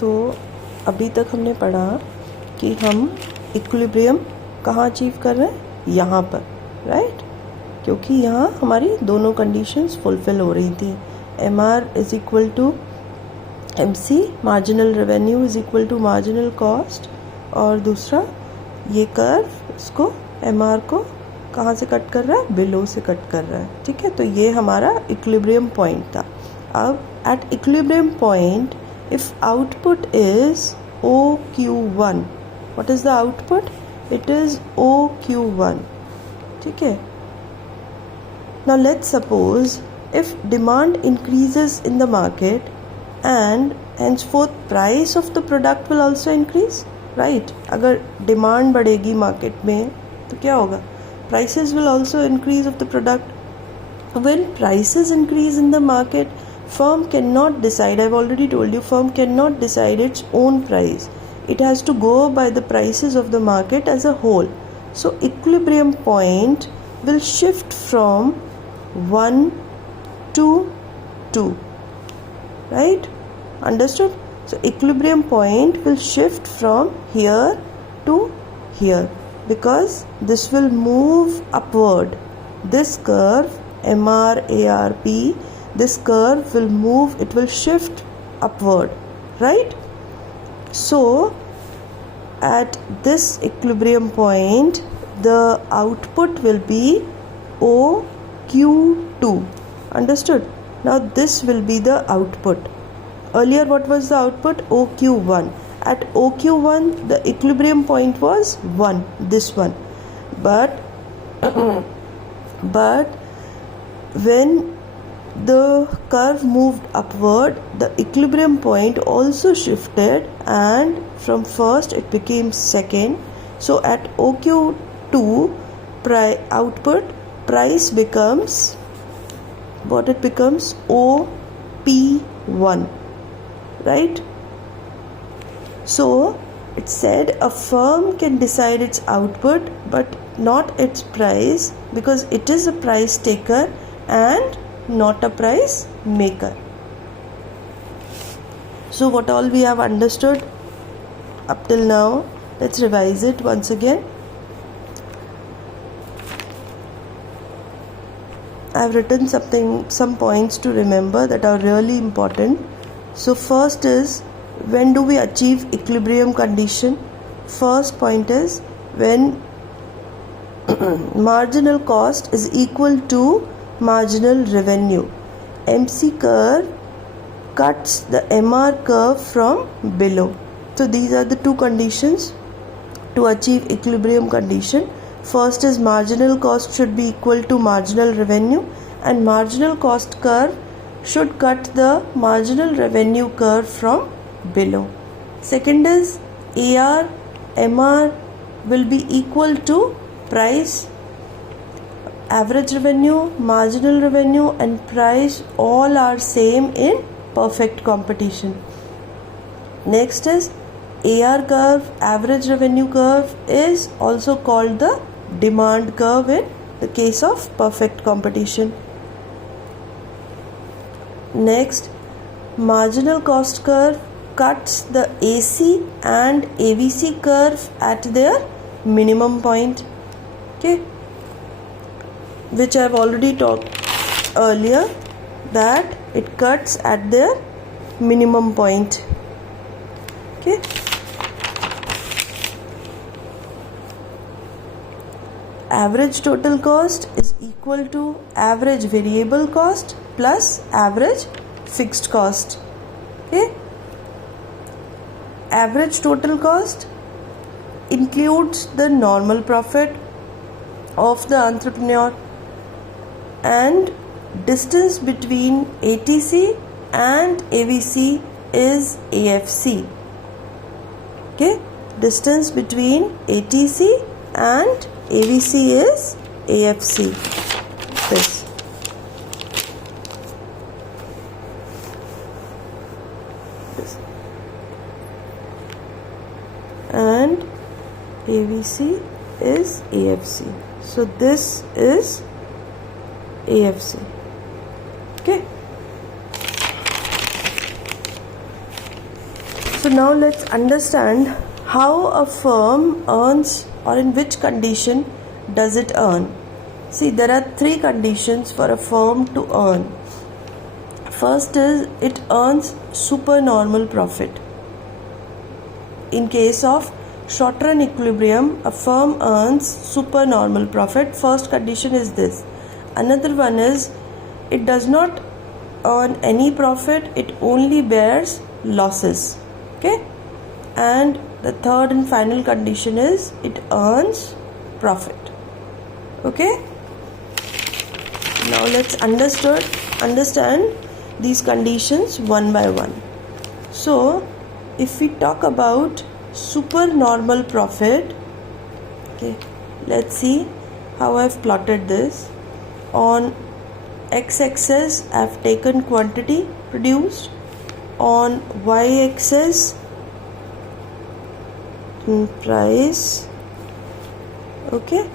तो अभी तक हमने पढ़ा कि हम इक्विलिब्रियम कहाँ अचीव कर रहे हैं, यहाँ पर, राइट। क्योंकि यहाँ हमारी दोनों कंडीशंस फुलफिल हो रही थी। MR is equal to MC, marginal revenue is equal to marginal cost, और दूसरा ये कर्व इसको MR को कहाँ से कट कर रहा है, बिलो से कट कर रहा है, ठीक है। तो ये हमारा इक्विलिब्रियम पॉइंट था। अब at equilibrium point if output is OQ1, what is the output, it is OQ1, ठीक है। Now let's suppose if demand increases in the market and henceforth price of the product will also increase, right? अगर demand बढ़ेगी market में तो क्या होगा, prices will also increase of the product. When prices increase in the market, firm cannot decide, I've already told you, firm cannot decide its own price. It has to go by the prices of the market as a whole. So equilibrium point will shift from 1 to 2, right? Understood? So equilibrium point will shift from here to here because this will move upward. This curve MRARP, this curve will move, it will shift upward, right? So at this equilibrium point the output will be OQ2. Understood? Now this will be the output. Earlier what was the output, OQ1. At OQ1 the equilibrium point was 1, this one, but when the curve moved upward the equilibrium point also shifted, and from first it became second. So at OQ2 output price becomes what, it becomes OP1, right? So it said a firm can decide its output but not its price because it is a price taker and not a price maker. So what all we have understood up till now, let's revise it once again. I have written some points to remember that are really important. So first is, when do we achieve equilibrium condition? First point is when marginal cost is equal to marginal revenue. MC curve cuts the MR curve from below. So these are the two conditions to achieve equilibrium condition. First is marginal cost should be equal to marginal revenue, and marginal cost curve should cut the marginal revenue curve from below. Second is AR, MR will be equal to price, average revenue, marginal revenue and price all are same in perfect competition. Next is AR curve, average revenue curve, is also called the demand curve in the case of perfect competition. Next, marginal cost curve cuts the AC and AVC curve at their minimum point, okay, which I have already talked earlier, that it cuts at their minimum point, okay. Average total cost is equal to average variable cost plus average fixed cost, okay. Average total cost includes the normal profit of the entrepreneur, and distance between ATC and AVC is AFC, okay. Distance between ATC and AVC is AFC. This. And AVC is AFC. So this is AFC. Okay. So So now let's understand how a firm earns, or in which condition does it earn. See, there are three conditions for a firm to earn. First is it earns supernormal profit. In case of short run equilibrium, a firm earns supernormal profit. First condition is this. Another one is it does not earn any profit, it only bears losses. Okay? And the third and final condition is it earns profit. Okay? Now let's understand these conditions one by one. So, if we talk about supernormal profit, okay, let's see how I've plotted this. On x-axis I've taken quantity produced, on y-axis price. Okay,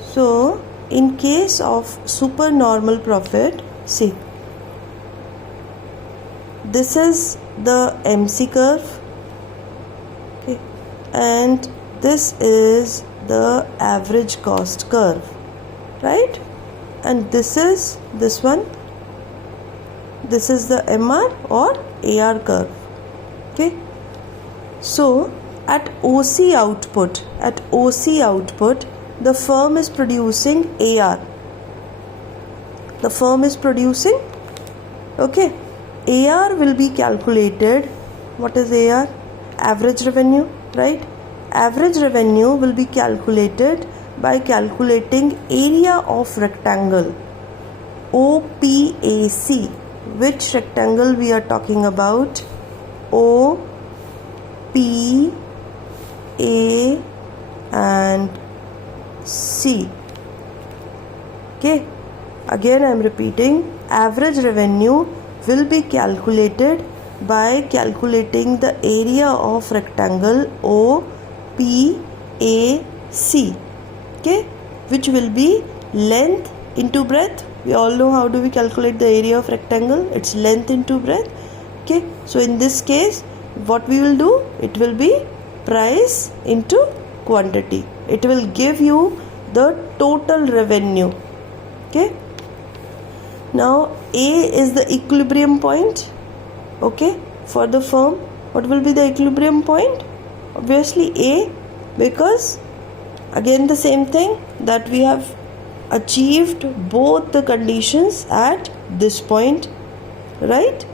so in case of supernormal profit, see, this is the MC curve, okay, and this is the average cost curve, right? And this is this one, this is the MR or AR curve. Okay, so at OC output, the firm is producing AR. The firm is producing, okay, AR will be calculated. What is AR? Average revenue, right? Average revenue will be calculated by calculating area of rectangle OPAC. Which rectangle we are talking about? O, P, A and C. Okay, again I am repeating, average revenue will be calculated by calculating the area of rectangle OPAC, okay, which will be length into breadth. We all know how do we calculate the area of rectangle, it's length into breadth. Okay, so in this case what we will do, it will be price into quantity. It will give you the total revenue. Okay, now A is the equilibrium point, okay, for the firm. What will be the equilibrium point? Obviously A, because again the same thing, that we have achieved both the conditions at this point, right?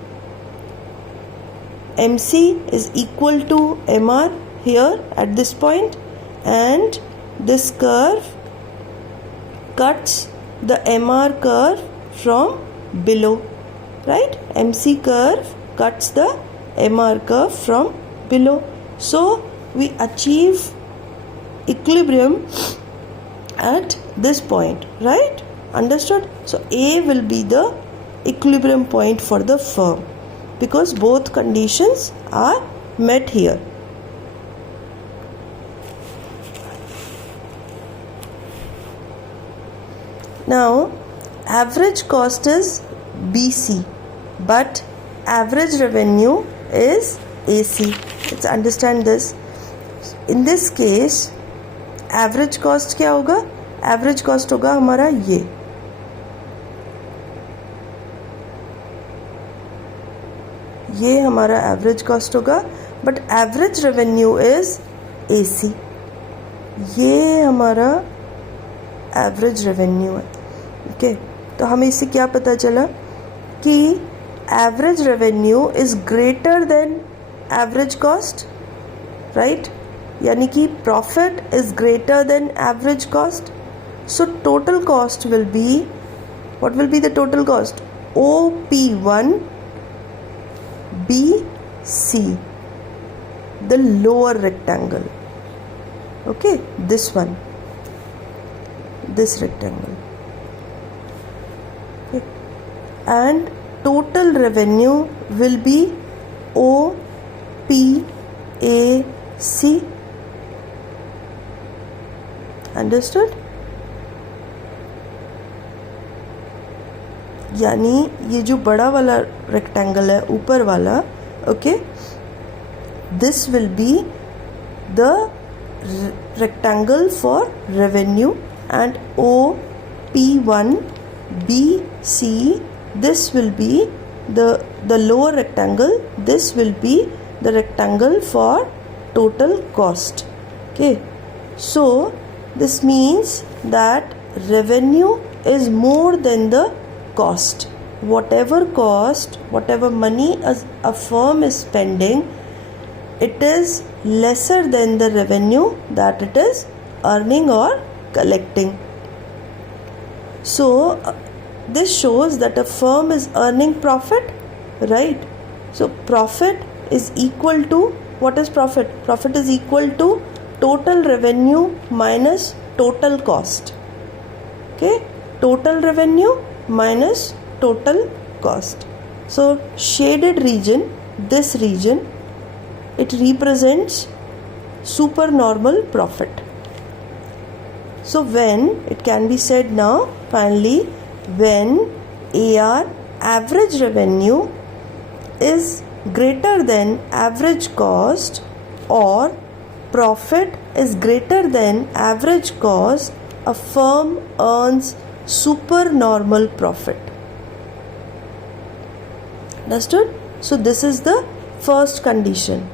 MC is equal to MR here at this point, and this curve cuts the MR curve from below, right? MC curve cuts the MR curve from below. So we achieve equilibrium at this point, right? Understood? So A will be the equilibrium point for the firm because both conditions are met here. Now average cost is BC but average revenue is AC. Let's understand this. In this case average cost क्या होगा? Average cost होगा हमारा ये हमारा average cost होगा, but average revenue is AC. ये हमारा average revenue है. ओके, तो हमें इससे क्या पता चला कि average revenue is greater than average cost, right? यानी कि profit is greater than average cost. So total cost will be, what will be the total cost? OP1 BC, the lower rectangle. Okay, this one, this rectangle. Okay. And total revenue will be OPAC. Understood? यानी ये जो बड़ा वाला rectangle है ऊपर वाला, okay, this will be the rectangle for revenue, and OP1 BC, this will be the lower rectangle, this will be the rectangle for total cost. Okay, so this means that revenue is more than the cost. Whatever cost, whatever money a firm is spending, it is lesser than the revenue that it is earning or collecting. So this shows that a firm is earning profit, right? So profit is equal to, what is profit? Profit is equal to total revenue minus total cost. Okay, total revenue minus total cost. So shaded region, this region, it represents supernormal profit. So when, it can be said now finally, when AR, average revenue, is greater than average cost, or profit is greater than average cost, a firm earns supernormal profit. Understood? So this is the first condition.